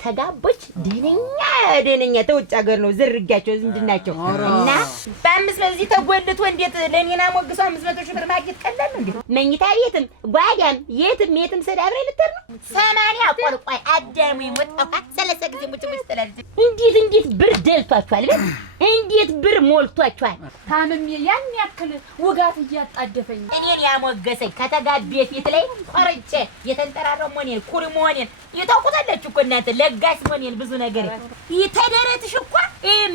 ተጋቦች ደነኛ ተውጭ ሀገር ነው ዝርጋቸው ዝምድናቸው እና በአምስት በዚህ ተጎልቶ እንዴት ለኔና ሞግሶ 500 ሺህ ብር ማግኘት ቀላል ነው እንዴ? መኝታ ቤትም ጓዳም የትም ሰዳብሬ ልትር ነው 80 ቆርቋይ አዳሙ ይሞጣፋ 30 ጊዜ ሙጭ ትላለች። እንዴት ብር ደልቷቸዋል? እንዴት ብር ሞልቷቸዋል? ታምም ያን ያክል ውጋት እያጣደፈኝ እኔን ያሞገሰኝ ከተጋቤ ፊት ላይ ቆርጬ የተንጠራረው ሞኔል ኩሪ ሞኔል ይታውቁታላችሁ እኮ እናንተ ለጋስ ሞኔል ብዙ ነገር ይተደረትሽ እኮ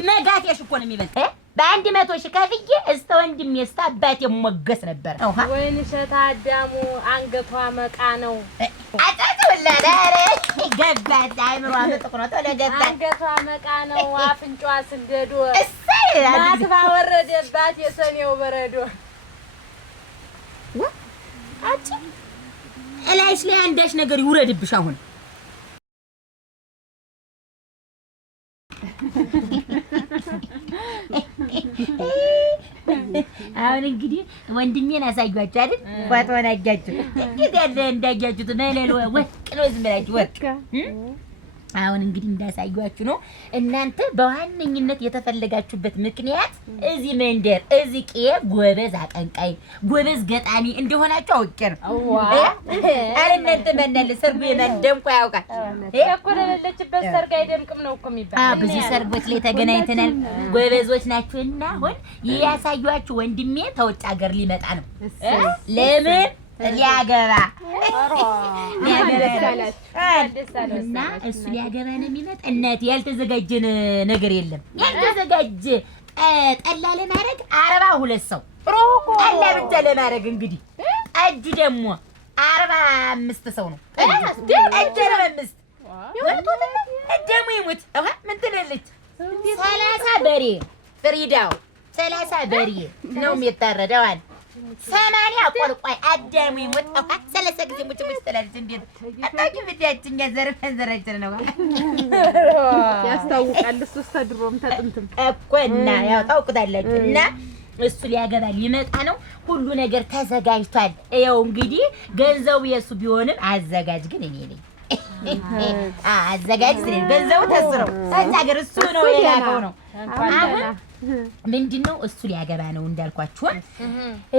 መጋቴሽ እኮ ነው የሚበልጥ። በ100 ሺህ ከፍዬ እስተ ወንድሜ እስተ አባቴ ሞገስ ነበር። ወይን ሸታ አዳሙ አንገቷ መቃ ነው አጣጥላ ዳረ ገባት አይምሯ መጥቆ ተለገባት አንገቷ መቃ ነው አፍንጫዋ ስንደዶ ማስባ ወረደባት የሰኔው በረዶ አጭ እላይሽ ላይ አንዳች ነገር ይውረድብሽ አሁን አሁን እንግዲህ ወንድሜን አሳዩአችሁ አይደል? ፎቶውን አጋችሁ እንዴት ያለ እንዳጋችሁት ነለለ ወርቅ ነው ዝም ብላችሁ ወርቅ አሁን እንግዲህ እንዳሳዩአችሁ ነው። እናንተ በዋነኝነት የተፈለጋችሁበት ምክንያት እዚህ መንደር እዚህ ቄ ጎበዝ አቀንቃይ ጎበዝ ገጣሚ እንደሆናችሁ አውቄ ነው። እናንተ መናለ ሰርጉ የማንደምቆ ያውቃል የኮለለችበት ሰርግ አይደምቅም ነው እኮ የሚባል። በዚህ ሰርጎች ላይ ተገናኝተናል። ጎበዞች ናችሁና አሁን ያሳዩአችሁ ወንድሜ ተውጭ ሀገር ሊመጣ ነው። ለምን ሊያገባ እና እሱ ሊያገባ ነው የሚመጣ። እናቴ ያልተዘጋጀን ነገር የለም። ያልተዘጋጀ ጠላ ለማድረግ 42 ሰው ጠላ ብቻ ለማድረግ እንግዲህ ጠጁ ደግሞ 45 ሰው ነው። ጠጁ 45 ደሙ ይሙት ምን ትላለች? 30 በሬ ፍሪዳው 30 በሬ ነው የሚታረደው አለ 80 ቆርቋይ አዳሙ ይሞጣፋ 30 ጊዜ ሙጭ ትላለች። እንዴት አጣቂ ብቻችን ዘረፈን ነው ያስታውቃል። እሱ ተድሮም ተጥንትም እኮ እና ያው ታውቁታላችሁ። እና እሱ ሊያገባ ሊመጣ ነው። ሁሉ ነገር ተዘጋጅቷል። ይኸው እንግዲህ ገንዘቡ የሱ ቢሆንም አዘጋጅ ግን እኔ ነኝ። አዘጋጅ ስለኝ ገንዘቡ ተሱ ነው ታጫገር እሱ ነው የላከው ነው። አሁን ምንድነው እሱ ሊያገባ ነው እንዳልኳችሁ።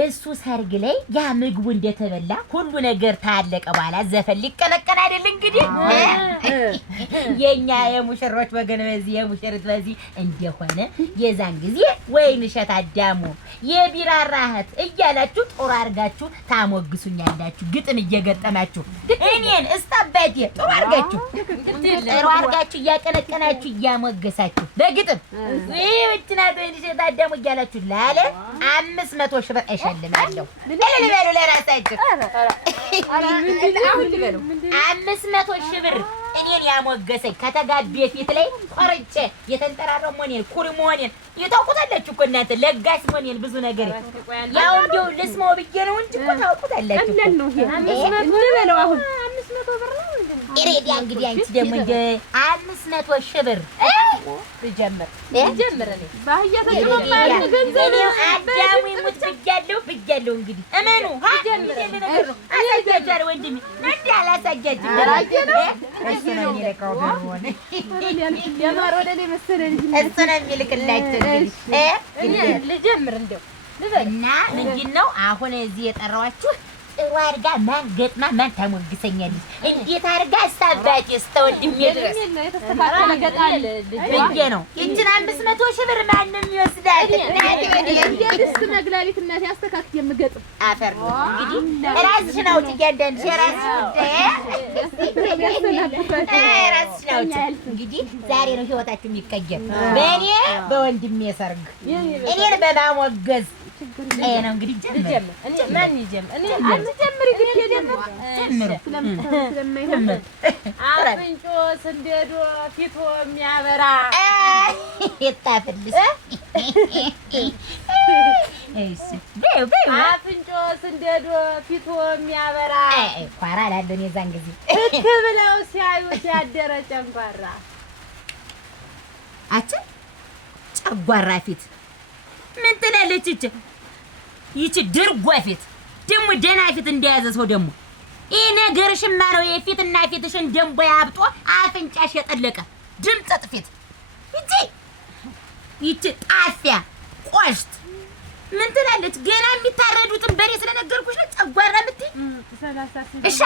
እሱ ሰርግ ላይ ያ ምግቡ እንደተበላ ሁሉ ነገር ታለቀ በኋላ ዘፈን ሊቀነቀን አይደል እንግዲህ የኛ የሙሽሮች ወገን በዚህ የሙሽሪት በዚህ እንደሆነ የዛን ጊዜ ወይን እሸት አዳሙ የቢራራህት እያላችሁ ጦር አርጋችሁ ታሞግሱኛላችሁ። ግጥም እየገጠማችሁ እኔን እስታባቴ ጦር አርጋችሁ እያቀነቀናችሁ እያሞገሳችሁ በግጥም ወይና ወይን እሸት አዳሙ እያላችሁ ላለ 500 ሺህ ብር እሸልማለሁ። ለለበሉ ለራሳችሁ አሁን ልበሉ 500 ሺህ ብር እኔን ያሞገሰኝ ከተጋቤ ፊት ላይ ቆርጬ የተንጠራረው ሞኔል ኩሪ ሞኔል ይታውቁታላችሁ እኮ እናንተ ለጋስ ሞኔል ብዙ ነገር ያው እንደው ልስማው ብዬ ነው እንጂ እኮ ታውቁታላችሁ። እንበለው አሁን 500 ብር ነው ኢሬዲያ እንግዲህ አንቺ ደግሞ እንደ 500 ሺህ ብር ልጀምር እኔ ባህያ ተቀበል ገንዘብ አዳሙ ይሙት ብያለሁ እንግዲህ እመኑ ጀምር ነገር ነው አሳጃጃር ወንድሜ እንዴ አላሳጃጅ እሱ ነው የሚልከው ብሩን ያማር ወደ ላይ መሰለኝ እሱ ነው የሚልክላችሁ እንግዲህ ልጀምር እንደው እና ምንድነው አሁን እዚህ የጠራዋችሁ ጥሩ አድርጋ ማን ገጥማ ማን ታሞግሰኛለች? እንዴት አድርጋ አሳባቴ ስተወልድሜ ድረስ የተስተካከለ ገጣል ብዬ ነው። ይችን 500 ሺህ ብር ማንም ይወስዳል። የድስት መግላሊት እናቴ አስተካክዬ የምገጥም አፈር እንግዲህ ራስሽን አውጪ። እያንዳንድሽ የራስሽ ጉዳይ ራስሽን አውጪ። እንግዲህ ዛሬ ነው ህይወታችሁ የሚቀየር በእኔ በወንድሜ ሰርግ እኔን በማሞገዝ ነው እንግዲህ ጀምር። እኔ ማን ይጀምር? እኔ አትጀምሪ ግን የጀምር ስለማይሆን አፍንጮ ስንደዶ ፊቶ የሚያበራ ይጣፍልስ እሺ በይ አፍንጮ ስንደዶ ፊቶ የሚያበራ ኳራ ላለው የዛን ጊዜ ብለው ሲያዩት ያደረ ጨጓራ አቺ ጨጓራ ፊት ምን ትላለች? ይቺ ድርጓ ፊት ደግሞ ደህና ፊት እንደያዘ ሰው ደግሞ ይሄ ነገርሽማ ነው የፊትና ፊትሽን ደንቦ ያብጦ አፍንጫሽ የጠለቀ ድምፅ ጥፊት ይቺ ጣፊያ ቆሽት ምን ትላለች? ገና የሚታረዱትን በሬ ስለነገርኩሽ ነው ጨጓራ የምትይ እሻ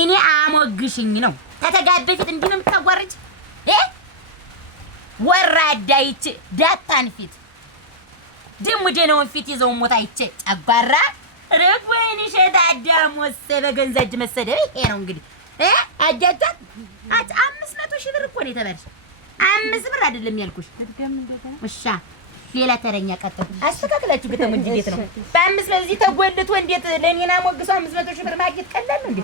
እኔ አሞግሽኝ ነው ከተጋባ ፊት እንዲህ ነው የምታጓርጅ ወራዳ ይቺ ዳታን ፊት ደሞ ደነውን ፊት ይዘው ሞታ ይቺ ጨጓራ ረግወይን ሸታ አዳሞስ በገንዘብ እጅ መሰደብ ይሄ ነው እንግዲህ አጃጃት 500 ሺህ ብር እኮ ነው የተባልሽ 5 ብር አይደለም ያልኩሽ እሻ ሌላ ተረኛ ቀጥል አስተካክላችሁ ግተሙ እንጂ ቤት ነው በ5 ለዚህ ተጎልቶ እንዴት ለኔና ሞግሶ 500 ሺህ ብር ማግኘት ቀላል ነው እንዴ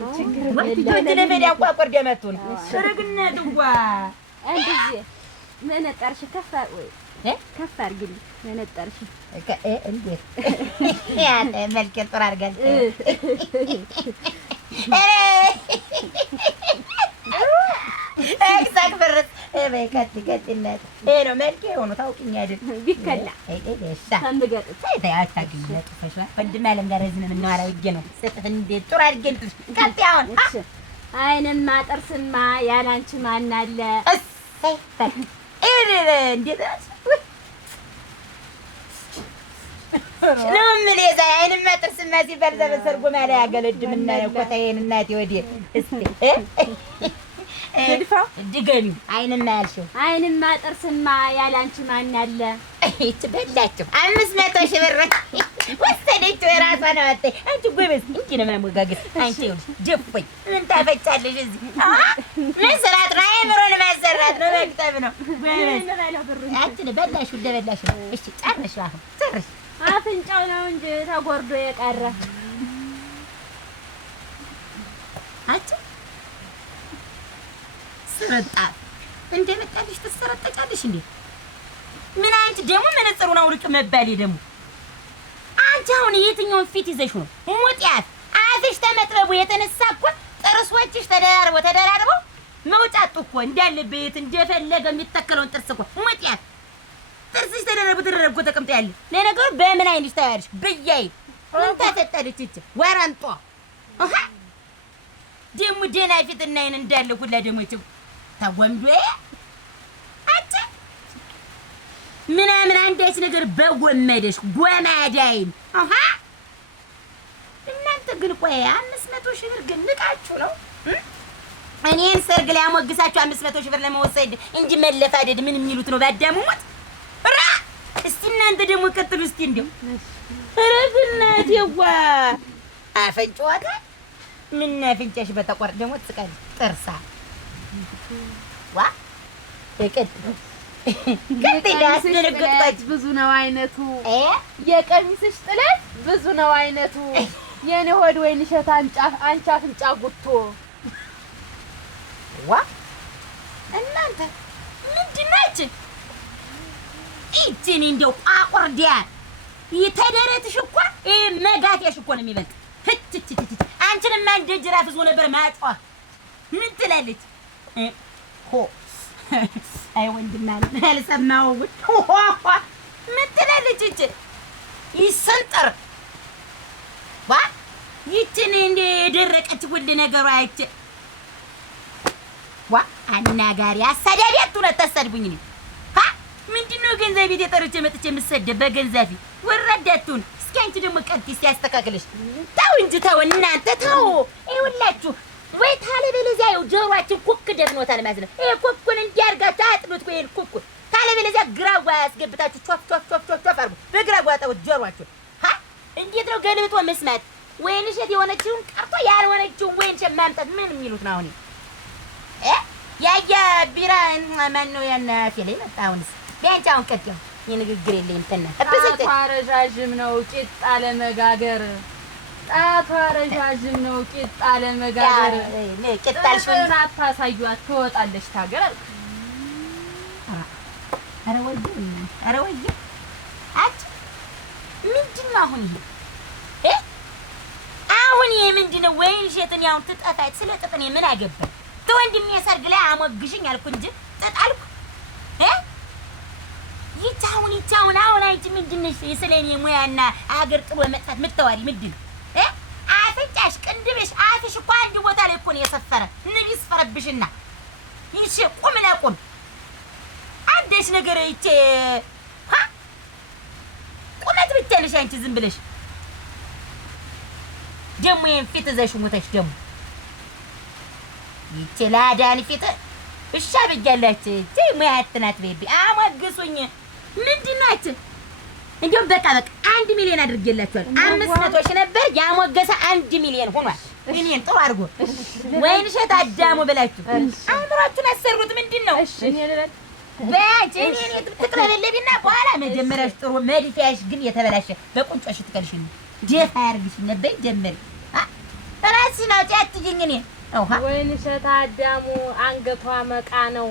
ወንድ ለበዳ አቋቆር ደመቱ ነው ሽርግነት እንኳ እንደዚህ መነጠርሽ ከፋር ወይ ከፋር ግን መነጠርሽ እንዴት ያለ መልከ ጥሩ አድርጋል ኤክሳክ ፍርስ በከት ከትነት ነው መልከ ሆኖ ታውቂኝ አይደል ቢከላ እሺ ታምገጥ ታያታግኝ ለጥፈሽ ወንድም አለም ጋር እዚህ ነው እናወራ ይገ ነው ሰጥፍ እንዴት ጥሩ አድርገን ቀጥያውን አይንማ ጥርስማ ያላንቺ ማን አለ እሰይ እንዴት ነው ለዛ አይንማ ጥርስማ ሲባል ዘበሰርጎ ማለት ያገለድምና ኮታዬን እናቴ ወዴ እስቲ ድፋው ድገሚ አይንማ ያልሽው አይንማ ጥርስማ ያላንቺ ማን አለ እቺ በላችሁ 500 ሺህ ብር ወሰደችው የራሷ ነው አትይ አንቺ ጎበዝ እንጂ ነው ማሞጋገስ አንቺ ይሁን ጀፍኝ ምን ታፈጫለሽ እዚህ መስራት ነው አይምሮን ማሰራት ነው መክተብ ነው ጎበዝ አንቺ በላሽ ወደበላሽ ነው እሺ ጨርሽ አሁን ጨርሽ አፍንጫው ነው እንጂ ተጎርዶ የቀረ አንቺ ሰረጣ እንደመጣልሽ ተሰረጠጫለሽ እንዴ ምን አንቺ ደግሞ መነጽሩን አውልቅ መባሌ ደግሞ አንቺ አሁን የትኛውን ፊት ይዘሽ ነው ሙጥያት አፍሽ ተመጥበቡ የተነሳ እኮ ጥርሶችሽ ተደራርበው መውጣቱ እኮ እንዳለበት እንደፈለገ የሚተከለውን ጥርስ እኮ ሙጥያት ጥርስሽ ተደራርቦ ተቀምጦ ያለ ለነገሩ በምን አይንሽ ታያለሽ ብያይ ምን ተፈጠረች እቺ ወራንጧ አሃ ደሙ ደና ፊትና አይን እንዳለ ሁላ ደሞ እቺ ታወንዶ አጭ ምናምን አንዳች ነገር በጎመደሽ ጎማዳይን አሃ እናንተ ግን ቆይ 500 ሺህ ብር ግን ንቃችሁ ነው እኔን ሰርግ ላይ አሞግሳችሁ 500 ሺህ ብር ለመወሰድ እንጂ መለፋደድ ምን የሚሉት ነው ባዳሙት ራ እስቲ እናንተ ደግሞ ቀጥሉ እስቲ እንደው ረግነት ይዋ አፈንጫዋታ ምን አፈንጫሽ በተቆርጥ ደግሞ ትስቃለሽ ጥርሳ ዋ ከጥላስ ለልግጥቆች ብዙ ነው አይነቱ የቀሚስሽ ጥለት ብዙ ነው አይነቱ የኔ ሆድ ወይን ሸታ አንቺ አፍንጫ ጉቶ ዋ እናንተ ምንድናችሁ እቺን እንደው ቋቁርዲያ የተደረትሽ እኮ መጋቴሽ እኮ ነው የሚበልጥ ህትትት አንቺንማ እንደ ጅራፍ ዞ ነበር ማጥዋ ምን ትላለች ሆ አይ ወንድና አልሰማው ምን ትላለች እቺ ይሰንጠር ዋ ይቺን እንደ ደረቀች ሁሉ ነገሩ አይቼ ዋ አናጋሪ አሳዳዲያቱ ነው ተሰድቡኝ ነው ሀ ምንድነው ገንዘብ ቤት የጠርቼ መጥቼ የምሰደብ በገንዘብ ወረዳቱን እስኪ አንቺ ደግሞ ቀጥይ ሲያስተካክልሽ ታው እንጂ ታው እናንተ ታው ይኸውላችሁ ወይ ታለ በለዚያ ይኸው ጆሮአችን ኩክ ደግኖታል ማለት ነው ይሄ ኩኩን እንዲያርጋችሁ አጥሉት ወይ ኩኩ ታለ በለዚያ ግራዋ ያስገብታችሁ ቾፍ ቾፍ ቾፍ ቾፍ ቾፍ አርጉ በግራዋ አጣውት ጆሮአችሁ ሀ እንዴት ነው ገልብጦ መስማት ወይን እሸት የሆነችውን ቀርቶ ያልሆነችውን ወይን እሸት ማምጣት ምን የሚሉት ነው አሁን ያያ ቢራ ማን ነው ያና ፊልም መጣውንስ ቢያንቺ አሁን ቀጥዩ የንግግር የለኝም ተና ጣቷ ረዣዥም ነው ቂጣ ለመጋገር ጣቷ ረዣዥም ነው ቂጣ ለመጋገር ቂጣልሽ ምን አታሳዩት ትወጣለች ታገር አረ ወይ አጭ ምንድነው አሁን ይሄ አሁን ይሄ ምንድነው ወይን እሸትን ያው ትጠፋች ስለ ጥጥኔ ምን አገባኝ ወንድሜ ሰርግ ላይ አሞግሽኝ አልኩ እንጂ ተጣልኩ ይቻውን አሁን አንቺ ምንድነሽ ስለኔ ሙያና አገር ጥሎ መጣት ምትዋሪ ምንድነው አፍንጫሽ ጭራሽ ቅንድብሽ አፍሽ እኮ አንድ ቦታ ላይ እኮ ነው የሰፈረ። ንብ ይስፈረብሽና ይቺ ቁም ለቁም አንዴሽ ነገር ይቺ ቁመት ብቻለሽ አንቺ ዝም ብለሽ ደግሞ ይሄን ፊት እዘሽ ሙተሽ ደግሞ ይቺ ላዳን ፊት እሻ ብያላች እቺ ሙያት ናት። ቤቢ አሞግሱኝ ምንድን ናት? እንደውም በቃ 1 ሚሊዮን አድርጌላችኋል። 500 ሺህ ነበር ያሞገሰ 1 ሚሊዮን ሆኗል። እኔን ጥሩ አድርጎ ወይን እሸት አዳሙ ብላችሁ አእምሯችሁን አሰሩት። ምንድን ነው በአንቺ እኔ ትቅለለለቢና በኋላ መጀመሪያሽ ጥሩ መድፊያሽ ግን የተበላሸ በቁንጮሽ ትቀልሽኝ ደፋ ያርግሽ ነበር። ጀመሪ ራስሽን አውጪ አትይኝ። እኔ ወይን እሸት አዳሙ አንገቷ መቃ ነው።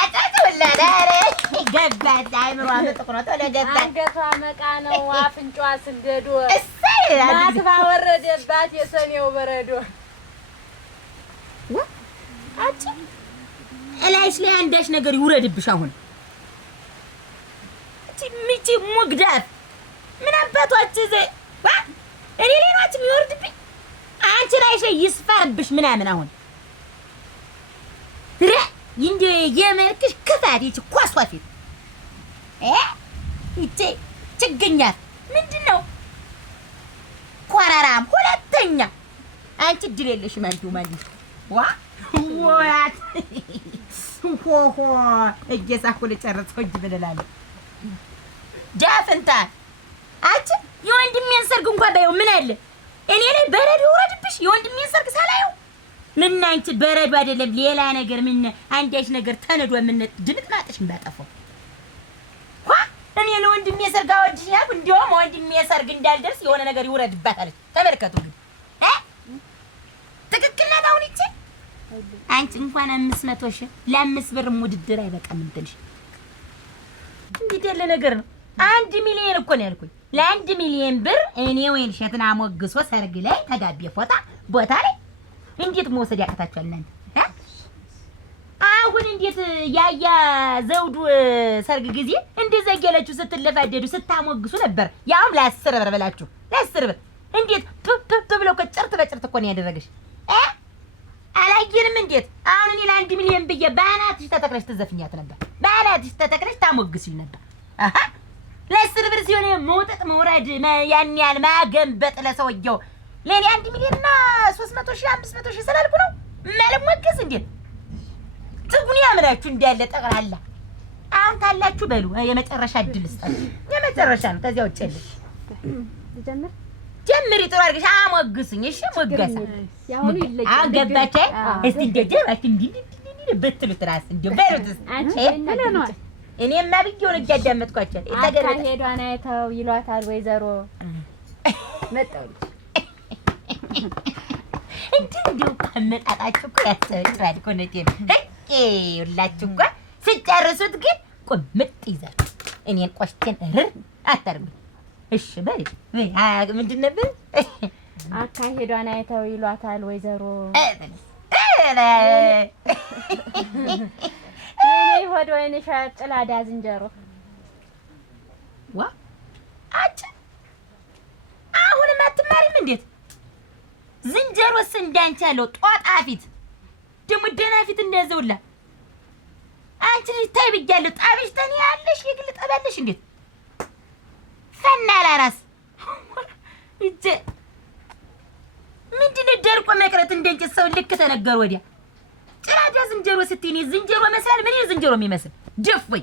አጣጣውላዳረ ገባት አይምሯ መጥቆ ነው ተለገባ አንገቷ መቃ ነው። አፍንጫዋ ስንደዶ ማትባ ወረደባት የሰኔው በረዶ። አጭ እላይሽ ላይ አንዳች ነገር ይውረድብሽ። አሁን እቺ ሙግዳት ምን አባቷች እኔ ሌላች የሚወርድብኝ አንቺ ላይሽ ላይ ይስፋብሽ ምናምን። አሁን እንደ የመልክሽ ክፋት ይቺ ኳሷ ፊት ይቺ ችግኛት ምንድን ነው ኮራራም። ሁለተኛ አንቺ ድል የለሽም አንቺ ማለት ወያት ሆሆ እየሳኩ ልጨርሰው እጅ ብለላለሁ። ዳፍንታ አንቺ የወንድሜን ሰርግ እንኳን ባየው ምን አለ እኔ ላይ በረዶ ወረድብሽ። የወንድሜን ሰርግ ሳላየው ምን አንቺ በረዶ አይደለም ሌላ ነገር ምን አንዳች ነገር ተነዶ ምን ድምጥ ማጥሽን ባጠፋው እኔ ለወንድሜ ሰርግ አወድሽኛል። እንደውም ወንድሜ ሰርግ እንዳልደርስ የሆነ ነገር ይውረድባታል። ተመልከቱ ግን ትክክል ናት። አሁን ይቺ አንቺ እንኳን 500 ሺህ ለ5 ብር ውድድር አይበቃም። እንትንሽ እንዴት ያለ ነገር ነው? 1 ሚሊዮን እኮ ነው ያልኩኝ። ለ1 ሚሊዮን ብር እኔ ወይን እሸትን አሞግሶ ሰርግ ላይ ተጋቢ ቦታ ላይ እንዴት መውሰድ ያቅታችኋል እናንተ? አሁን እንዴት ያያ ዘውዱ ሰርግ ጊዜ እንደዛ እያላችሁ ስትለፋደዱ ስታሞግሱ ነበር። ያውም ለ10 ብር ብላችሁ ለ10 ብር እንዴት ፕፕ ብለው ከጭርት በጭርት እኮ ነው ያደረገሽ። አላየንም እንዴት? አሁን እኔ ለ1 ሚሊዮን ብዬ ባናትሽ ተተክለሽ ትዘፍኛት ነበር። ባናትሽ ተተክለሽ ታሞግስኝ ነበር። ለ10 ብር ሲሆን መውጠጥ መውረድ ያን ያህል ማገንበጥ ለሰውየው ለኔ 1 ሚሊዮን እና 300 ሺህ 500 ሺህ ስላልኩ ነው ማለሞገስ እንዴት ትጉን ያምላችሁ እንዳለ ጠቅላላ። አሁን ታላችሁ በሉ የመጨረሻ እድል ስጣችሁ። የመጨረሻ ነው። ከዚያ ውጭ የለሽ። ጀምሪ ጥሩ አድርገሽ አሞግሱኝ። እሺ ሞገሳ ያሁን ይለኝ አገባች። እስቲ እንደጀባች እንዲህ በትሉት ራስ እንደው በሉት እኔማ ብዬሽ ነው እያዳመጥኳቸው። ሄዷን አይተው ይሏታል ወይዘሮ መጣው እንደው አመጣጣችሁ እኮ ያስቸግራል እኮ ነው። ሁላችሁ እኮ ስጨርሱት ግን ቁምጥ ይዛችሁ እኔን ቆሽቴን እርር አታርጉ። እሺ በይ ምንድን ነበር? አካሄዷን አይተው ይሏታል ወይዘሮ የኔ ሆድ ወይን እሸት ጭላዳ ዝንጀሮ። አጭ አሁንም አትማሪም እንዴት? ዝንጀሮስ እንዳንቺ ያለው ጧጣ ፊት ደግሞ ደህና ፊት እንደያዘውላ አንቺ ልጅ ታይ ብያለሁ። ጣቢሽ ተኔ ያለሽ የግል ጠባለሽ እንዴት ፈና ላራስ እጄ ምንድነው ደርቆ መቅረት እንደንቺ ሰው ልክ ተነገር ወዲያ ጭራዳ ዝንጀሮ ስትይኝ ዝንጀሮ መስላል። ምን ዝንጀሮ የሚመስል ድፍይ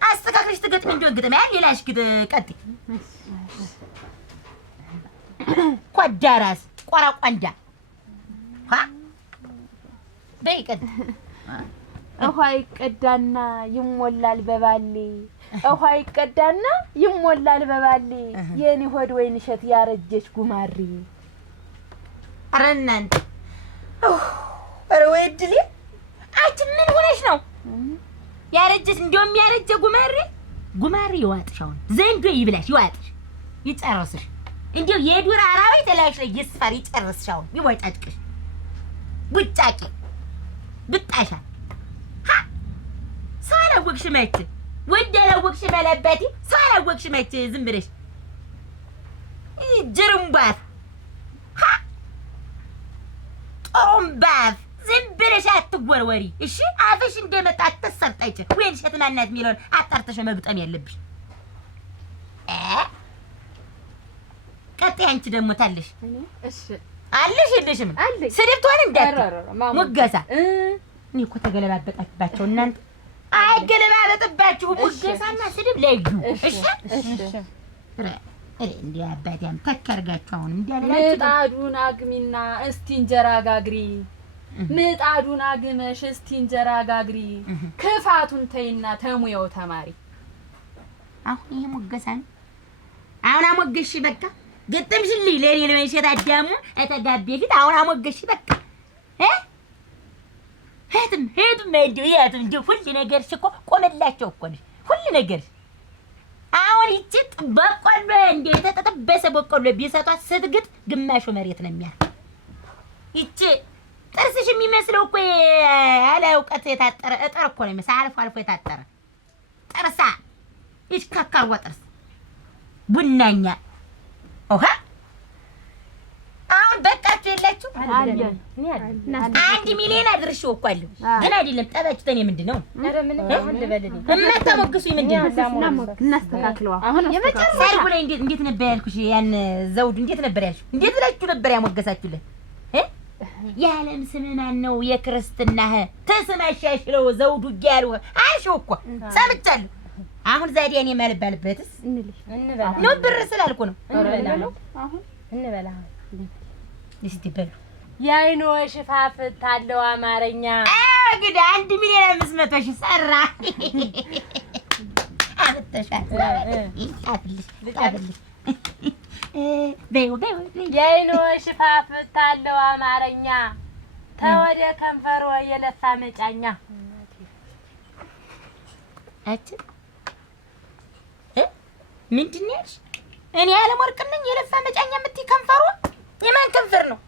አስተካክለሽ ትገጥሚ እንደው ግጥም ያን ሌላሽ ግጥ ቀጥ ኳዳራስ ቆራቋንዳ በይቀድ ውሃ ይቀዳና ይሞላል በባሌ። ውሃ ይቀዳና ይሞላል በባሌ። የኔ ሆድ ወይን እሸት ያረጀች ጉማሬ። ኧረ እናንተ ኧረ ወይ እድሌ አንቺ ምን ሆነሽ ነው ያረጀች? እንደውም ያረጀ ጉማሬ ይዋጥሽ። አሁን ዘንዶ ይብላሽ ይዋጥሽ ይጨርስሽ። እንደው የዱር አራዊት ላይሽ ላይ ይስፈር ይጨርስሽ። አሁን ይወጣጭቅሽ ቡጫቂ ብጣሻ ሰው አላወቅሽ መች ወንድ አላወቅሽ መለበቲ ሰው አላወቅሽ መች ዝም ብለሽ ጅሩምባት ጥሩምባት ዝም ብለሽ አትወርወሪ እሺ አፍሽ እንደመጣ አትሰርጣጭ ወይን ሸትናናት የሚለውን አጣርተሽ መግጠም ያለብሽ ቀጥ አንቺ ደግሞ ታለሽ እሺ አለሽ የለሽም ስድብ ትሆን እንዳት ሙገሳ እኔ እኮ ተገለባበጣችባቸው እናንተ አይገለባበጥባችሁ ሙገሳና ስድብ ለዩ እሺ እንዴ አባቴም ተከርጋችሁ አሁን እንዲያላችሁ ምጣዱን አግሚና እስቲ እንጀራ ጋግሪ ምጣዱን አግመሽ እስቲ እንጀራ ጋግሪ ክፋቱን ተይና ተሙየው ተማሪ አሁን ይሄ ሙገሳን አሁን አሞገሽ በቃ ገጠምሽልኝ ለኔ ለመሸት አዳሙ አተጋቤ ፊት አሁን አሞገሽ በቃ ሄድም እንዲሁ ሁሉ ነገርሽ እኮ ቆመላቸው እኮ ነሽ ሁሉ ነገርሽ አሁን ይቺ በቆሎ እንደ የተጠበሰ በቆሎ ቢሰጧት ስትግጥ ግማሹ መሬት ነው የሚያል ይቺ ጥርስሽ የሚመስለው እኮ ያለ እውቀት የታጠረ እጠር እኮ ነው የሚመስል አልፎ የታጠረ ጥርሳ ይሽካካዋ ጥርስ ቡናኛ ኦሃ አሁን በቃችሁ የላችሁ አይደል አንድ ሚሊዮን አድርሽው እኮ አለው ግን አይደለም ጠባችተን ምንድነው አረ ምን አሁን ልበልኝ እማታሞግሱኝ ምንድነው እናስተካክለው አሁን ሰርጉ ላይ እንዴት ነበር ያልኩሽ ያን ዘውዱ እንዴት ነበር ያልሽ እንዴት ብላችሁ ነበር ያሞገሳችሁለት የዓለም ስም ማን ነው የክርስትናህ ተስማሻሽለው ዘውዱ ይያሉ አልሽው እኮ ሰምቻለሁ አሁን ዛዲያ እኔ ማልባልበትስ እንበላ ነው ብር ስላልኩ ነው አሁን እንበላ እስቲ በሉ ያይኖ ሽፋፍ ታለው አማርኛ እንግዲህ 1 ሚሊዮን 500 ሺህ ሰራ አጥተሻል ጣብልሽ በዩ ያይኖ ሽፋፍ ታለው አማርኛ ተወደ ከንፈሮ የለፋ መጫኛ አጭ ምንድን ነው ያልሽ እኔ ዓለም ወርቅ ነኝ የለፋ መጫኛ የምትይ ከንፈሩ የማን ከንፈር ነው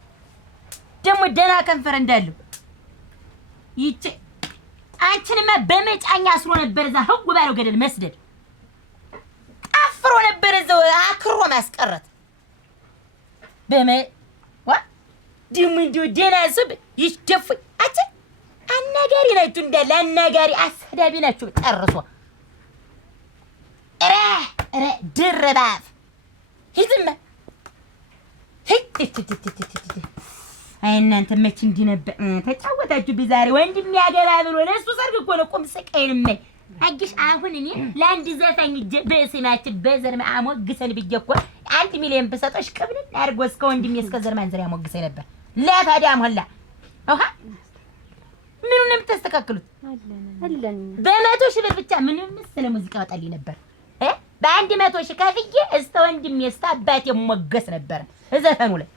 ደግሞ ደና ከንፈር እንዳለው ይቺ አንቺንማ በመጫኛ አስሮ ነበር እዛ ህጉ ባለው ገደል መስደድ አፍሮ ነበር እዛው አክሮ ማስቀረት ደግሞ እንዲሁ ደና ስብ ይሽደፍ አንቺ አናጋሪ ናችሁ እንዳለ አናጋሪ አሰዳቢ ናችሁ ጨርሶ ድርባፍ ሂድማ አይ እናንተ መች እንዲህ ነበር ተጫወታችሁ ቢዛሬ ወንድም ያገባ ብሎ ለእሱ ሰርግ እኮ ነው ቁም ስቃይን ማይ አግሽ አሁን እኔ ለአንድ ዘፋኝ በስማችን በዘር አሞግሰን ብዬ እኮ 1 ሚሊዮን ብሰጠሽ ቅብልን አድርጎ እስከ ወንድሜ እስከ ዘር ማንዘር ያሞግሰኝ ነበር ለታዲያም ሁላ አሃ ምኑን ነው የምታስተካክሉት አለን በመቶ ሺህ ብር ብቻ ምንም መሰለ ሙዚቃ ወጣልኝ ነበር በ100 ሺህ ከፍዬ እስከ ወንድሜ እስከ አባቴ ሞገስ ነበር ዘፈኑ ላይ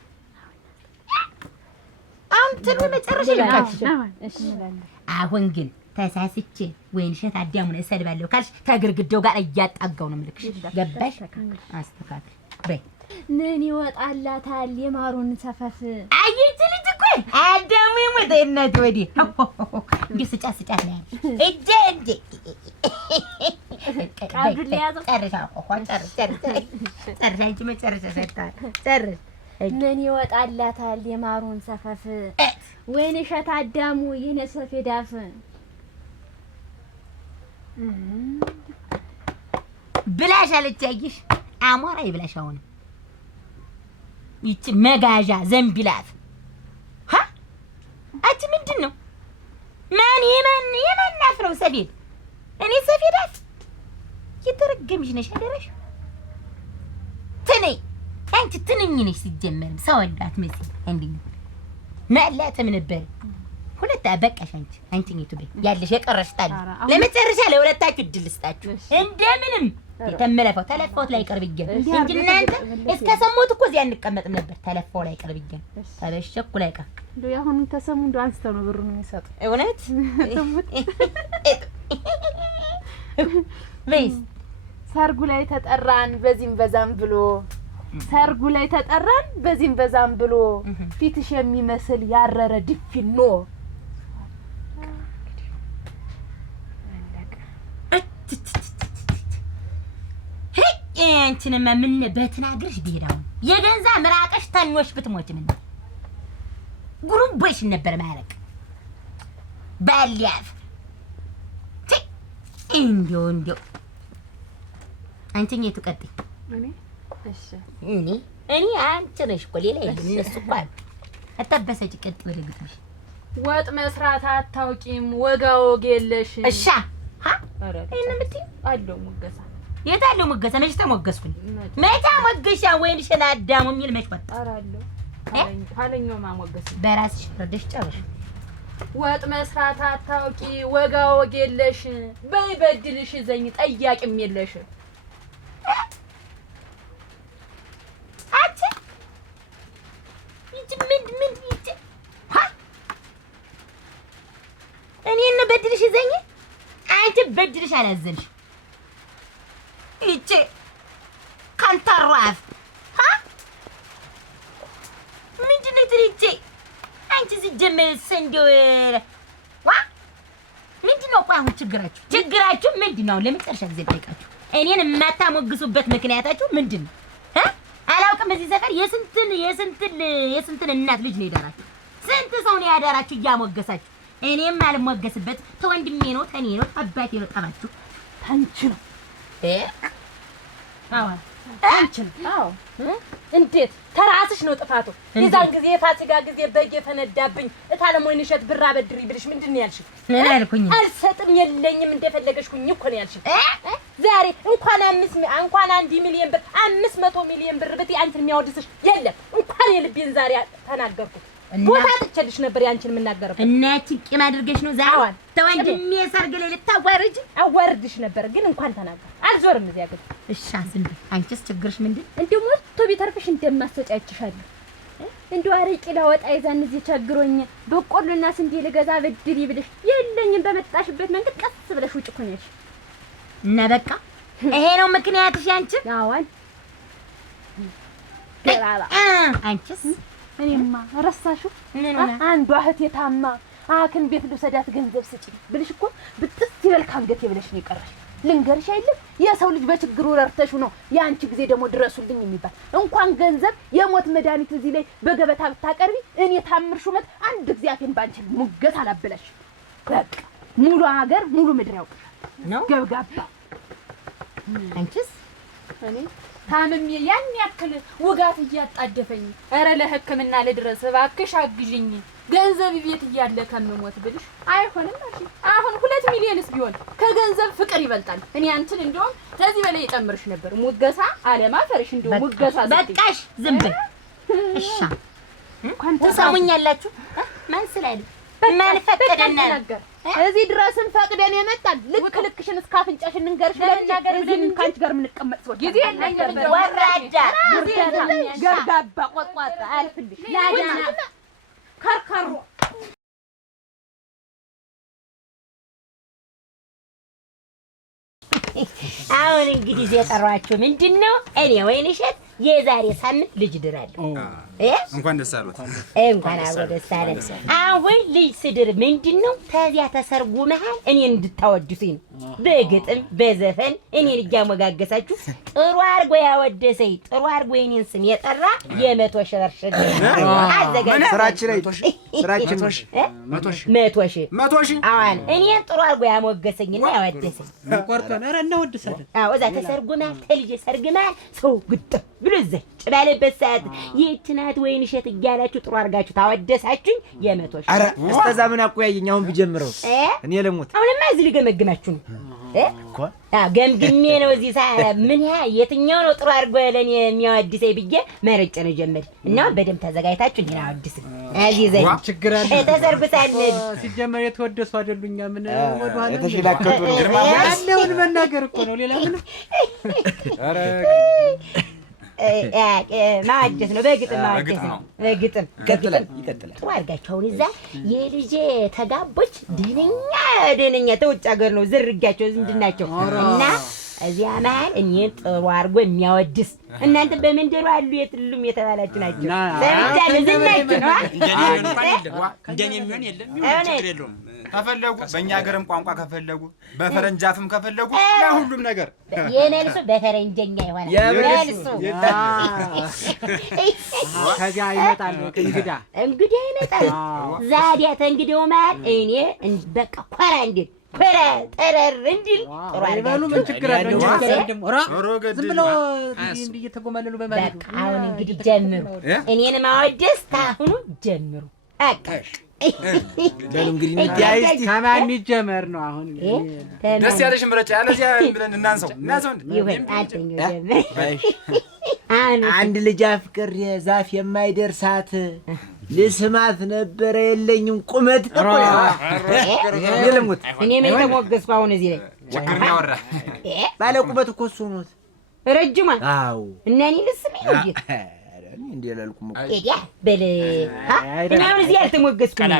አሁን ትሉ መጨረሻ ይልካችሁ አሁን ግን ተሳስቼ ወይን ሸት አዳሙን እሰድባለሁ ካልሽ ተግርግደው ጋር እያጣጋው ነው ምልክሽ ገባሽ አስተካክል በይ ምን ይወጣላታል የማሩን ሰፈፍ አይት ልጅ እኮ አዳሙ ይሞት እናት ወዲ እንዴ ስጫት ነው እጄ እንዴ ቀብድ ያዘው ጨርሻ ጨርሻ መጨረሻ ጨርሽ ምን ይወጣላታል የማሩን ሰፈፍ ወይን ሸት አዳሙ የነሰፍ ዳፍ ብላሽ አለቻይሽ አሞራ ይብላሽ አሁን ይቺ መጋዣ ዘንቢላት ሀ አቺ ምንድነው ማን የማናፍረው ሰፊድ እኔ ሰፊዳት ይተረገምሽ ነሽ አደረሽ ትኔ አንቺ ትንኝ ነሽ ሲጀመር ሰው እንዳት መስል እንዴ ማላተም ነበር ሁለት በቃሽ አንቺ ነይቱ በይ ያለሽ የቀረሽታል ለመጨረሻ ለሁለታችሁ እድል ስጣችሁ እንደምንም የተመለፈው ተለፈውት ላይ ቀርብኝ እንጂ እናንተ እስከ ሰሞት እኮ እዚያ እንቀመጥም ነበር ተለፈው ላይ ቀርብኝ ተበሸኩ ላይ ቀር እንደው ያሁን ተሰሙ እንደው አንስተው ነው ብሩን የሚሰጡ እውነት ወይስ ሰርጉ ላይ ተጠራን በዚህም በዛም ብሎ ሰርጉ ላይ ተጠራን በዚህም በዛም ብሎ ፊትሽ የሚመስል ያረረ ድፊኖ አንቺንማ ምን በትናግርሽ ቢሄዳው የገንዛ ምራቀሽ ተኞሽ ብትሞች ምን ጉሩቦሽ ነበር ማለቅ ባልያፍ እንዲው አንቺኝ የትቀጥይ እኔ እሺ እኔ አንቺ ነሽ እኮ ሌላ የለም እነሱ እኮ አሉ አታበሰጭ ቀጥ ወደ ግጥምሽ ወጥ መስራት አታውቂም ወጋ ወግ የለሽ እሺ አረ እንምት አለው ሙገሳ የታለው ሙገሳ መች ተሞገስኩኝ መች ሞገሻ ወይንሽና አዳሙ የሚል መች ወጣ አራለው ኋለኛው ማሞገስ በራስሽ ፍርድሽ ጨርሽ ወጥ መስራት አታውቂ ወጋ ወግ የለሽ በይ በድልሽ ዘኝ ጠያቂም የለሽ አቺ ምን ይቺ እኔን በድልሽ ዘኝ አንቺ በድልሽ አላዘንሽ ይቺ ካንታራፍ ምንድነው ትሪቼ አንቺ ሲጀመር እንደው ምንድነው አሁን ችግራችሁ ምንድነው? ለመጨረሻ ጊዜ ጠይቃችሁ እኔን የማታሞግሱበት ምክንያታችሁ ምንድነው? አላውቅም። በዚህ ሰፈር የስንትን እናት ልጅ ነው ያዳራችሁ? ስንት ሰው ነው ያዳራችሁ እያሞገሳችሁ? እኔም አልሞገስበት ተወንድሜ ነው ተኔ ነው አባቴ ነው ጠባችሁ ታንቺ ነው አዎ አንቺ ነው አዎ እንዴት ተራስሽ ነው ጥፋቱ? የዛን ጊዜ የፋሲካ ጊዜ በግ የፈነዳብኝ እታለም ወይንሸት ብር አበድሪ ብልሽ ምንድነው ያልሽው? ምን አልኩኝ? አልሰጥም የለኝም እንደፈለገሽኩኝ እኮ ነው ያልሽው። ዛሬ እንኳን 1 ሚሊዮን ብር 500 ሚሊዮን ብር ብትይ አንቺን የሚያወድስሽ የለም። እንኳን የልቤን ዛሬ ተናገርኩት። ቦታ ጥቼልሽ ነበር ያንቺን የምናገረው። እናቺን ቂም አድርገሽ ነው ዛሬ ተወንድሜ ሰርግ ላይ ልታዋርጂ? አዋርድሽ ነበር ግን እንኳን ተናገር አልዞርም እዚያ ግን። እሺ አስንዴ አንቺስ ችግርሽ ምንድን? እንደው ሞቶ ቢተርፍሽ እንደማሰጫጭሻለሁ። እንደው አረቂ ላወጣ ይዛን እዚህ ቸግሮኝ በቆሎና ስንዴ ልገዛ በድሪ ብልሽ የለኝም በመጣሽበት መንገድ ቀስ ብለሽ ውጭ ኮነሽ እና በቃ ይሄ ነው ምክንያትሽ አንቺ? አዎን ገራባ አንቺስ? እኔማ ረሳሽው አንዷ እህቴ ታማ አክን ቤት ልውሰዳት ገንዘብ ስጪ ብልሽ እኮ ብጥስ ይበል ካንገቴ ብለሽ ነው የቀረሽ። ልንገርሽ አይደል የሰው ልጅ በችግሩ ረርተሽው ነው ያንቺ ጊዜ ደግሞ ድረሱልኝ የሚባል። እንኳን ገንዘብ የሞት መድኃኒት እዚህ ላይ በገበታ ብታቀርቢ እኔ ታምርሽ ሞት አንድ ጊዜ አፌን ባንቺ ሙገት አላበለሽ። በቃ ሙሉ ሀገር ሙሉ ምድር ያውቅሻል ነው ገብጋባ። አንቺስ? እኔ ታምሜ ያን ያክል ውጋት እያጣደፈኝ ኧረ ለሕክምና ልድረስ እባክሽ አግዢኝ ገንዘብ ቤት እያለ ከመሞት ብልሽ አይሆንም አልሽ። አሁን 2 ሚሊዮንስ ቢሆን ከገንዘብ ፍቅር ይበልጣል። እኔ አንቺን እንደውም ከዚህ በላይ እጨምርሽ ነበር። ሙገሳ አለማፈርሽ እንደው ሙገሳ በቃሽ። ዝም በይ እሺ። ትሰሙኛላችሁ? ማን ስላለ ማን ፈቀደና ነገር እዚህ ድረስን ፈቅደን የመጣን ልክልክሽን እስካፍንጫሽ እንንገርሽ ለናገር ብለን ካንቺ ጋር የምንቀመጥ ሰው ጊዜ የለኝም። ወራዳ ገርጋባ ቆጥቋጣ አልፍልሽ ያዳና ከርከሩ አሁን እንግዲህ የጠራችሁ ምንድነው? እኔ ወይንሸት የዛሬ ሳምንት ልጅ ድራለሁ። እንኳን ደስ አሉት። እንኳን አብሮ ደስ አለን። አሁን ልጅ ስድር ምንድነው? ከዚያ ተሰርጉ መሃል እኔን እንድታወድሱኝ ነው። በግጥም በዘፈን እኔን እያሞጋገሳችሁ ጥሩ አድርጎ ያወደሰኝ ጥሩ አድርጎ የኔን ስም የጠራ የ100 ሺህ ብር ሽልማት አዘጋጅ። ስራችን ላይ 100 ሺህ አሁን እኔን ጥሩ አድርጎ ያሞገሰኝና ያወደሰኝ ቆርጠን ኧረ እናወድሳለን። አዎ እዛ ተሰርጉ መሃል ተልጅ ሰርግ መሃል ሰው ግጥ ብሎ ዘጭ ባለበት ሰዓት ይህች ናት ወይንሸት እያላችሁ ጥሩ አድርጋችሁ ታወደሳችሁኝ የ100 ሺህ። ኧረ እስከዛ ምን አቆያየኝ አሁን ቢጀምረው እኔ ልሙት። አሁንማ እዚህ ልገመግማችሁ ነው እኮ ገምግሜ ነው እዚህ ምን የትኛው ነው ጥሩ አድርጎ ለኔ የሚያወድሰኝ ብዬ መረጨ ነው ጀመር እና በደምብ ተዘጋጅታችሁ እንዴ አወድስ እዚህ ዘይ ችግር አለ ተሰርጉታል ሲጀመር የተወደሱ አይደሉኛ ምን ወድዋለ የተሽላከቱ ነው ያለውን መናገር እኮ ነው ሌላ ምን ኧረ ማወደስ ነው በግጥም ማወደስ ነው በግጥም ይቀጥላል ጥሩ አድርጋችሁ አሁን እዛ የልጄ ተጋቦች ደነኛ ተውጭ ሀገር ነው ዝርጋቸው ዝምድናቸው እና እዚያ መሀል እኔን ጥሩ አድርጎ የሚያወድስ እናንተ በመንደሩ አሉ የትሉም የተባላችሁ ናቸው። ሰምቻለሁ ዝናችሁ ነው። እንደኔ የሚሆን የለም። ችግር የለውም። ከፈለጉ በእኛ ሀገርም ቋንቋ ከፈለጉ በፈረንጅ አፍም ከፈለጉ ለሁሉም ነገር የነልሱ በፈረንጀኛ ይሆናል። የነልሱ ከዚያ ይመጣል እንግዳ ይመጣል። ዛዲያ ተንግዲው መሀል እኔ በቃ ኮራ እንዴት ኮራ ጠረር እንዲል ጥሩ አይበሉ ምን ችግር አለው? ዝም ብለው እንዲህ እየተጎማለሉ በማለት በቃ አሁን እንግዲህ ጀምሩ። እኔን ማወደስ ታሁኑ ጀምሩ። አቃሽ በሉ እንግዲህ እንዲያይስቲ ከማን ይጀመር ነው አሁን? ደስ ያለሽ ምረጫ ያለዚያ ብለን እናንሰው ይሁን አንተኛው ጀምር። አንድ ልጅ አፍቅር ዛፍ የማይደርሳት ልስማት ነበረ የለኝም ቁመት ይልሙት እኔ ምን ተሞገስኩ አሁን እዚህ ላይ ችግር ነው ያወራ ባለ ቁመት እኮ እሱ ነው ረጅማ። አዎ እና እኔ ልስም ነው እንዴ ለልኩም ኤዲያ በለ እና አሁን እዚህ አልተሞገስኩም።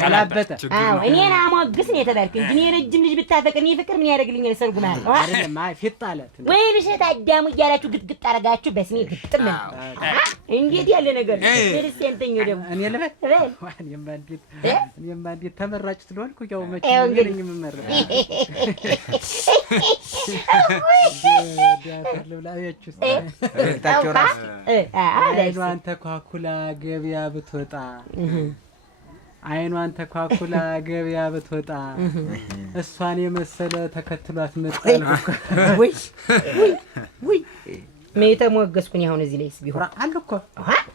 ቀላበተ አዎ እኔን አሞግስ ነው የተባልኩ እንጂ እኔ ረጅም ልጅ ብታፈቅር እኔ ፍቅር ምን ያደርግልኛል? ሰርጉ ማለት ነው አይደለም። አይ ፊት አለት ወይ ልሽት አዳሙ እያላችሁ ግጥግጥ አረጋችሁ በስሜ ግጥም ነው። እንዴት ያለ ነገር ነው? ክርስቲያንተኞ ደግሞ እኔ ለበት እኔም እንዴት ተመራጭ ስለሆንኩ ያው መቼ ነኝ የምመረጥ አይኗን ተኳኩላ ገበያ ብትወጣ አይኗን ተኳኩላ ገበያ ብትወጣ እሷን የመሰለ ተከትሏት መጣል። ወይ ወይ ምን ተሞገስኩኝ አሁን እዚህ ላይስ ቢሆን አለ እኮ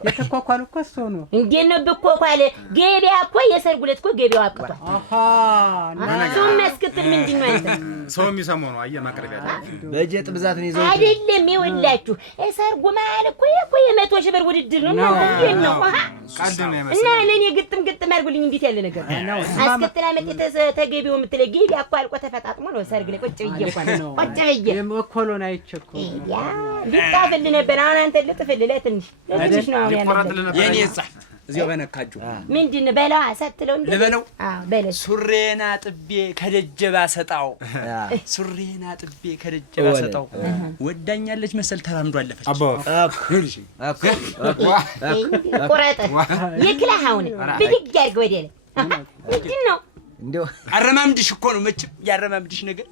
የተኳኳሉ እኮ እሱ ነው። እንዴት ነው ብኳኳለ? ገበያ እኮ የሰርጉ ዕለት እኮ ገበያው አብቅቷል። አሃ ሰው መስክትል ምንድን ነው አንተ? ሰው የሚሰማው ነው። አየህ ማቅረቢያ በጀት ብዛት ነው ይዘው አይደለም። ይኸውላችሁ ሰርጉ ማለት እኮ የ100 ሺህ ብር ውድድር ነው። እንዴት ነው ቀልድ ነው እና ለኔ ግጥም አድርጉልኝ። እንዴት ያለ ነገር ነው? አስከተላ መጥተህ ተገቢው የምትለው ገበያ እኮ አልቆ ተፈጣጥሞ ነው ሰርግ ላይ ቁጭ ብዬ ነው ቁጭ ብዬ የመኮሎን አይቸኩ ልጣፍል ነበር። አሁን አንተ ልጥፍል ለትንሽ ነው አሁን ያለው የኔ ጻፍ እዚያው በነካጁ ምንድን በለው አሰጥለው እንዴ ልበለው? አዎ በለው። ሱሬና ጥቤ ከደጀባ ሰጣው ሱሬና ጥቤ ከደጀባ ሰጣው ወዳኛለች መሰል ተራምዶ አለፈች። ቆራጠ የክላህ አሁን ብድግ አድርግ ወደ ላይ ምንድን ነው እንደው አረማምድሽ እኮ ነው መቼም ያረማምድሽ ነገር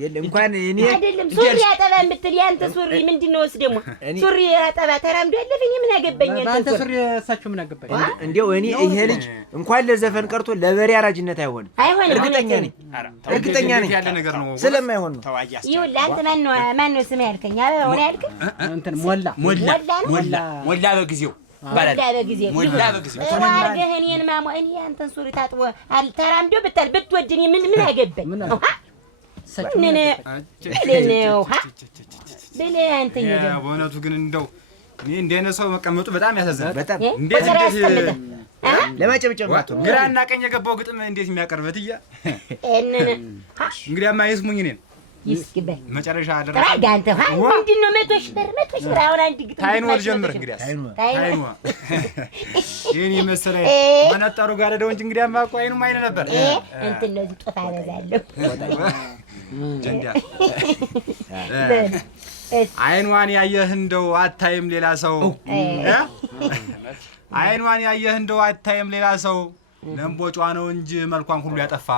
የለ እንኳን እኔ አይደለም ሱሪ ያጠባ የምትል ያንተ ሱሪ ምንድነው? ወስ ደግሞ ሱሪ ያጠባ ተራምዶ ያለፈ እኔ ምን አገባኝ? አንተ ሱሪ እሳችሁ ምን አገባኝ? እንደው እኔ ይሄ ልጅ እንኳን ለዘፈን ቀርቶ ለበሬ አራጅነት አይሆንም። እርግጠኛ ነኝ ያለ ነገር ነው ስለማይሆን ነው። ተዋያስ ይኸውልህ አንተ ማን ነው ስም ያልከኝ? አሁን ያልከኝ እንትን ሞላ በጊዜው ሞላ በጊዜው ተዋርደህን ማሞ እኔ አንተን ሱሪ ታጥቦ አልተራምዶ ብታል ብትወድ እኔ ምን አገባኝ? ምን ነው አንተ በእውነቱ ግን እንደው እኔ እንደ አይነት ሰው መቀመጡ በጣም ያሳዝናል። በጣም እንዴት ለማጨብጨብ ነው ግራና ቀኝ የገባው ግጥም እንዴት የሚያቀርበት እያ እንግዲህ የማይስሙኝ እኔን ይስኪበል መጨረሻ አደረሰ ተራጋንተ ምንድን ነው 100 ሺህ ብር አሁን አንድ ግጥም ታይኑ ጀምር እንግዲህ ታይኑ የኔ መሰለ ማናጣሩ ጋር ደው እንጂ እንግዲህ አማቆ አይኑ ማይነ ነበር እንትን ነው ጥፋ አበዛለሁ ጀንዲያ አይኗን ያየህ እንደው አታይም ሌላ ሰው አይኗን ያየህ እንደው አታይም ሌላ ሰው ለምቦጫ ነው እንጂ መልኳን ሁሉ ያጠፋ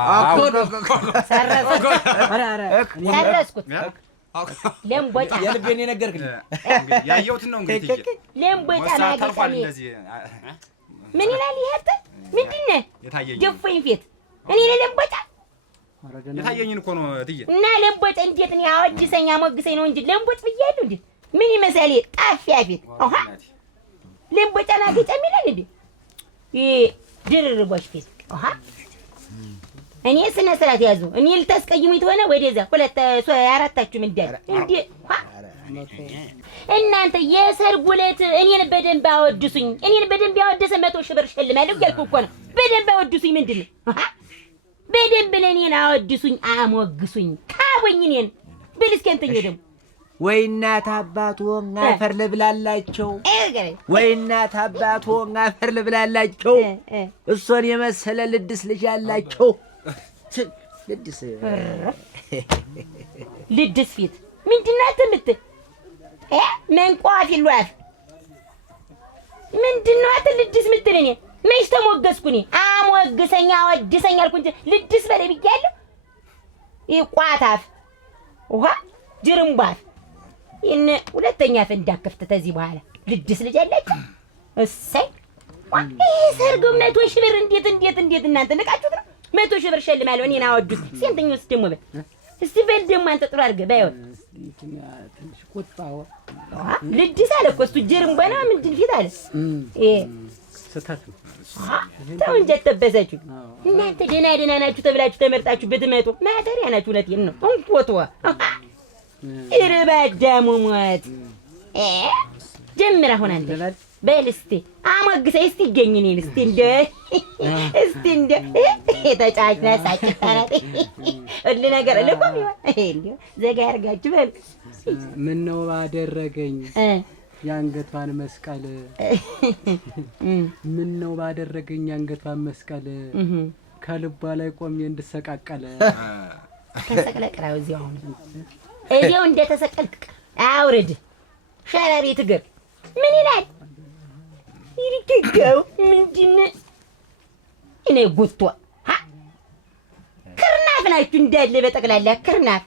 ሰረስኩት ለምቦጫ የልቤን የነገርክኝ ያየሁትን ነው እንግዲህ ለምቦጫ ተርፏል። እንደዚህ ምን ይላል ይሄት ምንድን ነው የታየኝ ደፎኝ ፊት እኔ ለምቦጫ የታየኝን እኮ ነው እትዬ እና ለምቦጫ እንዴት ነው ያወድሰኛ ሞግሰኝ ነው እንጂ ለምቦጭ ብያለሁ እንዴ ምን ይመስላል ጣፊያ ፊት አሃ ለምቦጫ ናገጫ ሚላል እንዴ ድርርቦሽ ፊት አሃ እኔ ስነ ስርዓት ያዙ እኔ ልታስቀይሙኝ ተሆነ ወደዛ 2 4ታችሁ ምን ዳል እንዴ እናንተ የሰርጉ ዕለት እኔን በደንብ አወድሱኝ። እኔን በደንብ ያወደሰ 100 ሺህ ብር ሸልማለሁ እያልኩ እኮ ነው። በደንብ አወድሱኝ። ምንድን ነው በደንብ ለእኔን አወድሱኝ፣ አሞግሱኝ፣ ካቡኝ እኔን ብል እስኪ አንተኛ ደግሞ ወይ እናት አባቶ አፈር ልብላላቸው ወይ እናት አባቶ አፈር ልብላላቸው እሱን የመሰለ ልድስ ልጅ ያላቸው ልድስ ልድስ ፊት ምንድን ናት የምትል መንቋፍ ይሏፍ ምንድን ነው አትል ልድስ ምትል እኔ መች ተሞገስኩ እኔ አሞግሰኛ አወድሰኛ አልኩ እንጂ ልድስ በለኝ ብያለሁ። ይቋታፍ ውሃ ጅርምባፍ ይህን ሁለተኛ አፍ እንዳከፍት ተዚህ በኋላ ልድስ ልጅ አላችሁ። እሰይ ሰርጉ 100 ሺህ ብር እንዴት እናንተ ንቃችሁት ነው? 100 ሺህ ብር ሸልማለሁ እኔን አወዱት። ስንተኛውስ ደግሞ በል እስቲ በል ደግሞ አንተ ጥሩ አድርገህ ባይሆን ትንሽ ቁጣው ልድስ አለ እኮ እሱ ጅርምባ ነው ምንድን ፊት አለ ስተት ነው። ተው እንጂ አትበሳችሁ እናንተ ደህና ናችሁ ተብላችሁ ተመርጣችሁ ብትመጡ ማተሪያ ናችሁ። እውነቴን ነው እንቆጥዋ ይርባዳሙ ሞት ጀምር አሁን አንተ በል እስቲ አሞግሰኝ እስቲ ይገኝ እኔን እስቲ እንደ ተጫጭና ሳጭታናት ሁሉ ነገር ልቆም ይሆን ዘጋ ያርጋችሁ በል ምን ነው ባደረገኝ የአንገቷን መስቀል ምን ነው ባደረገኝ የአንገቷን መስቀል ከልቧ ላይ ቆሜ እንድሰቃቀለ ተሰቅለቅራው እዚያው እንደተሰቀልክ አውርድ ሸረሪት እግር ምን ይላል ይልከው ምንድነው እኔ ጉቷ ክርናፍ ናችሁ እንዳለ በጠቅላላ ክርናፍ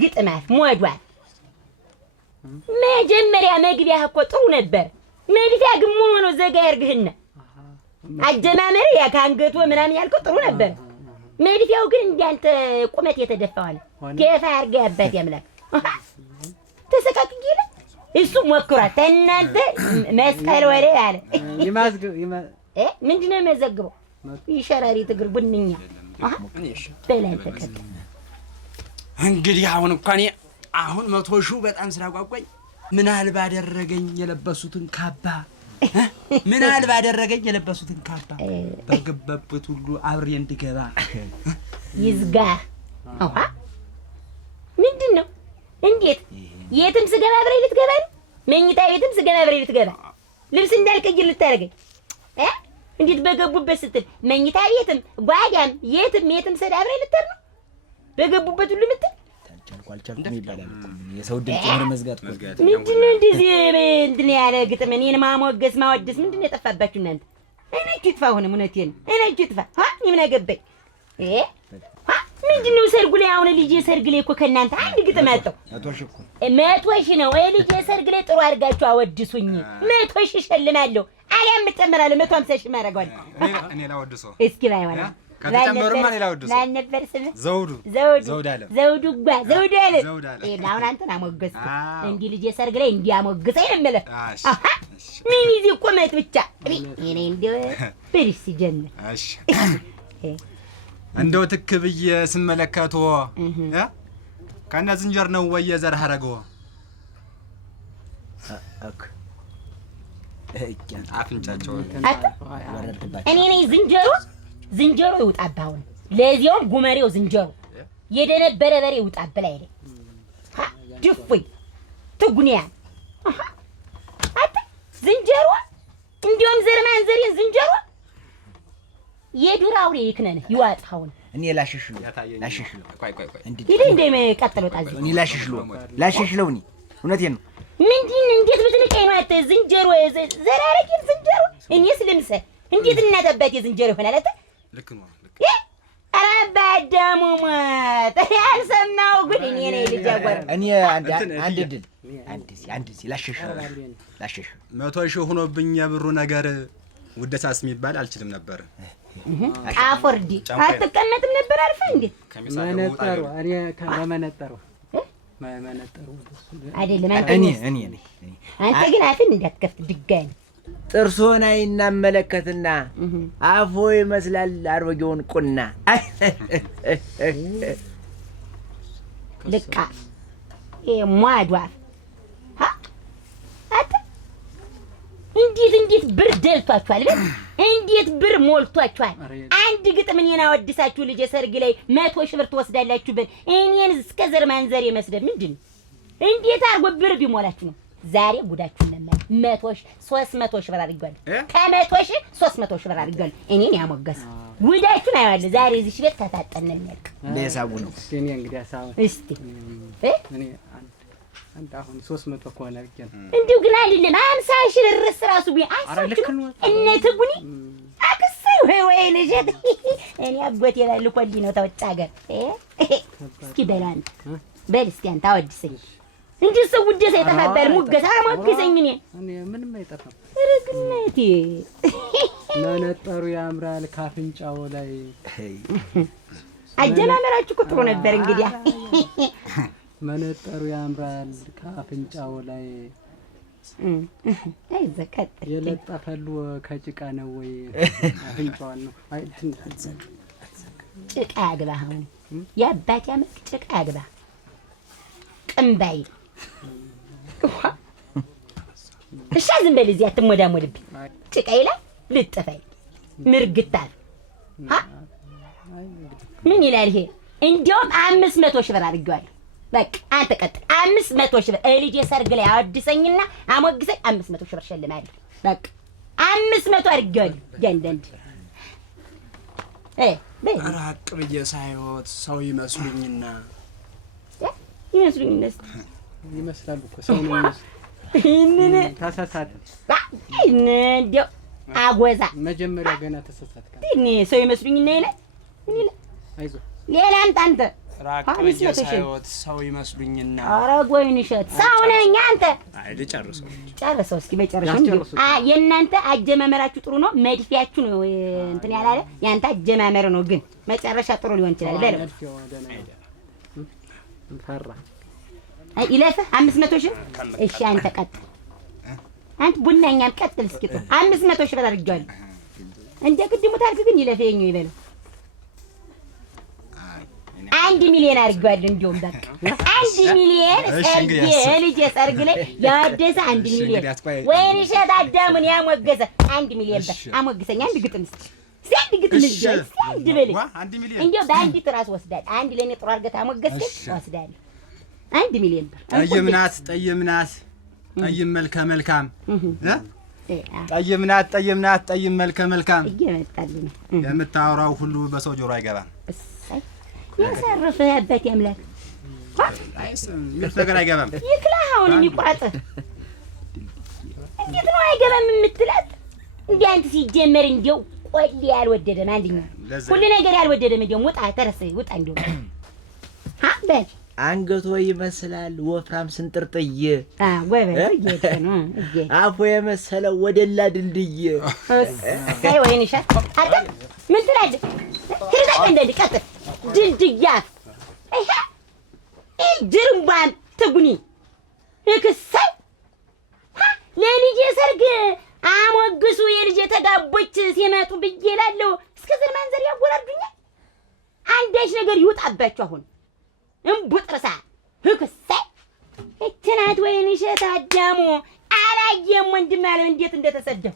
ግጥማፍ ሞዷል። መጀመሪያ መግቢያ እኮ ጥሩ ነበር። መድፊያ ግን ሆኖ ዘጋ ያርግህና አጀማመር ያ ካንገቱ ምናምን ያልከው ጥሩ ነበር። መድፊያው ግን እንዳንተ ቁመት የተደፋው አለ ገፋ ያርጋ ያባት ያምላክ ተሰቃቅጊለ እሱ ሞክሯት እናንተ መስቀል ወሬ አለ ምንድነው የሚያዘግበው? ይሸራሪት እግር ቡንኛ በላይ ተከተ እንግዲህ አሁን እንኳን አሁን 100 ሺህ በጣም ስላጓጓኝ ምናል ባደረገኝ የለበሱትን ካባ ምናል ባደረገኝ የለበሱትን ካባ በገበበት ሁሉ አብሬ እንድገባ ይዝጋ። አሃ ምንድነው? እንዴት የትም ስገባ አብሬ ልትገባ ነው? መኝታ የትም ስገባ አብሬ ልትገባ ልብስ እንዳልቀይር ልታረገኝ እንዴት በገቡበት ስትል መኝታ ቤትም ጓዳም የትም ሰዳ አብሬ ልትር ነው በገቡበት ሁሉ ምትል አልቻልኩም ይባላል እኮ የሰው ድምጽ ምን መዝጋት ምንድነው? እንደዚህ እንትን ያለ ግጥም እኔን ማሞገስ ማወደስ ምንድነው የጠፋባችሁ እናንተ? እኔ ይጥፋ ሆነ እውነቴን እኔ ይጥፋ ምን አገባኝ ምንድነው? ሰርጉ ላይ አሁን ልጅ ሰርግ ላይ እኮ ከእናንተ አንድ ግጥም አጣው 100 ሺህ ነው ወይ ልጅ ሰርግ ላይ ጥሩ አድርጋችሁ አወድሱኝ 100 ሺህ ሸልማለሁ አሊያም እጨምራለሁ 150 ሺህ ማረጋል እኔ ላወድሰው እስኪ ባይሆን ከተጨመሩማ እኔ ላወድሰው ማን ነበር ስለ ዘውዱ አለ አሁን አንተን አሞገስ እንዲህ ልጅ ሰርግ ላይ እንዲያሞግሰኝ ነው የምልህ። ምን ይዚ ቁመት ብቻ እኔ እንደው ብሪስ ሲጀምር እሺ እንደው ትክ ብዬ ስመለከቶ ከነ ዝንጀር ነው ወይ የዘር ሐረገው አፍንጫቸው እኔ ነኝ ዝንጀሮ ይውጣባው ለዚያውም ጉመሬው ዝንጀሮ የደነበረ በሬ ይውጣበል አይደል ድፍይ ትጉኒያ አታ ዝንጀሮ እንዲያውም ዘርማን ዘሬን ዝንጀሮ የዱር አውሬ ይክነን ይዋጣውን እኔ ላሽሽሉ ቆይ ይሄ እንደሚቀጥለው ታዚ እኔ ላሽሽለው እኔ እውነቴን ነው። ምንድን እንዴት ብትንቀኝ ነው አተ ዝንጀሮ ዘራረቂን ዝንጀሮ እኔስ ልምሰል እንዴት እናተበት የዝንጀሮ ይሆናል አተ ልክ ነው አባዳሙ ማት ያልሰማው ግን እኔ ነኝ ልጅ አጓራ እኔ አንድ ድል አንድ ላሽሽለው 100 ሺህ ሆኖብኝ የብሩ ነገር ውደሳስ የሚባል አልችልም ነበር። አፎርዲ አትቀመጥም ነበር አርፈ እንዴ መነጠሩ እኔ ከመነጠሩ አይደለም አንተ ግን አፍን እንዳትከፍት ድጋሚ ጥርሶን አይናመለከትና አፎ ይመስላል አሮጌውን ቁና ልቃ ሟዷ እንዴት ብር ደልቷችኋል? እንዴት ብር ሞልቷችኋል? አንድ ግጥም እኔን አወድሳችሁ ልጅ ሰርግ ላይ 100 ሺህ ብር ትወስዳላችሁ በል እኔን እስከ ዘር ማንዘር የመስደብ ምንድነው? እንዴት አርጎ ብር ቢሞላችሁ ነው? ዛሬ ጉዳችሁ ለማለት 100 ሺህ 300 ሺህ ብር አድርጓል። ከ100 ሺህ 300 ሺህ ብር አድርጓል። እኔን ያሞገስ ጉዳችሁን አይዋል ዛሬ እዚህ ቤት ተታጠነን ያልክ በሂሳቡ ነው። እኔ እንግዲህ አሳብ እስቲ እኔ አንድ አሁን 300 ከሆነ ብቻ ነው። እንዲሁ ግን አይደለም 50 ሺህ ድረስ ራሱ ቢያንሳችሁ እነ ትጉኒ አክሰይ ወይ ልጅ እኔ አጎቴ ላይ ልኮልኝ ነው ተወጭ ሀገር እስኪ በላን በል እስኪ አንተ አወድሰኝ እንጂ ሰው ውደሳ ይጠፋባል ሙገሳ አሞግሰኝ እኔ ምንም አይጠፋም። ርግነቴ መነጠሩ ያምራል ካፍንጫው ላይ አጀማመራችሁ ጥሩ ነበር እንግዲህ መነጠሩ ያምራል ካፍንጫው ላይ አይዘከት የለጠፈሉ ከጭቃ ነው ወይ አፍንጫው ነው? አይ ጭቃ ያግባ አሁን ያባክ ያመቅ ጭቃ ያግባ ቅምባይ እሺ ዝም በል እዚህ አትሞዳሞድብኝ ጭቃ ይላል ልጥፈይ ምርግታል ምን ይላል ይሄ እንዲያውም 500 ሺህ ብር አድርጌዋለሁ በቃ አንተ ቀጥል 500 ሺህ ብር ልጅ ሰርግ ላይ አወድሰኝና አሞግሰኝ 500 ሺህ ብር ሸልማለሁ በቃ 500 አድርጌዋለሁ ያንደንድ ራቅ ብዬ ሳይሆን ሰው ይመስሉኝና ይመስላሉ እኮ ሰው ነው ይመስል ተሳሳተ እንዴው አጎዛ መጀመሪያ ገና ተሳሳተ እኔ ሰው ይመስሉኝና ይላል ምን ይላል አይዞህ ሌላ አንተ ራቅ ብዬ ሳይሆን ሰው ይመስሉኝና ኧረ ጎይንሸት ሰው ነኝ አንተ አይ ልጨርሰው ጨርሰው እስኪ በጨርሰው የእናንተ አጀማመራችሁ ጥሩ ነው መድፊያችሁ ነው እንትን ያላለ ያንተ አጀማመር ነው ግን መጨረሻ ጥሩ ሊሆን ይችላል በለው ፈራ አይ ይለፈህ 500 ሺህ እሺ አንተ ቀጥል አንተ ቡናኛን ቀጥል እስኪ 500 ሺህ ብር አድርጌዋለሁ እንደ ቅድሙ ታልክ ግን ይለፈኝ ይበለው 1 ሚሊዮን አድርጌዋለሁ እንደውም በቃ 1 ሚሊዮን ልጅ ሰርግ ላይ ያደሰ 1 ሚሊዮን ወይኔ ሸት አዳሙን ያሞገሰ 1 ሚሊዮን ብር አሞግሰኝ አንድ ግጥም አንድ ግጥም አንድ በለኝ 1 ሚሊዮን እንደው በአንድ ትራስ ወስዳለሁ አንድ ለኔ ጥሩ አድርገህ አሞገሰኝ ወስዳለሁ 1 ሚሊዮን ብር ጠይምናት ጠይም መልከ መልካም ጠይምናት ጠይም መልከ መልካም እየመጣልኝ የምታወራው ሁሉ በሰው ጆሮ አይገባም ያሳርፍህ አባቴ አምላክ ምንም ነገር አይገባም ይክላህ አሁን የሚቆራጥህ እንዴት ነው አይገባም የምትላት እንዴ አንተ ሲጀመር እንደው ቆሌ ያልወደደም አንደኛው ሁሉ ነገር ያልወደደም እንደው ውጣ ተረሰ ውጣ እንደው በል አንገቶ ይመስላል ወፍራም ስንጥርጥዬ ወበል እየተነ አፎ የመሰለው ወደላ ድልድይ ሳይ ወይንሻ አታ ምን ትላለህ ትርዳኝ እንደዚህ ቀጥል ድልድያት ይሄ ጅርምባን ትጉኒ እክሳይ ለልጄ ሰርግ አሞግሱ የልጄ ተጋቦች ሲመጡ ብዬ እላለሁ እስከ ዘርማንዘር ያጎራዱኛል አንዳች ነገር ይውጣባችሁ አሁን እምቡጥርሳ እክሳይ እትናት ወይንሸት አዳሙ አላየም ወንድም አለ እንዴት እንደተሰደው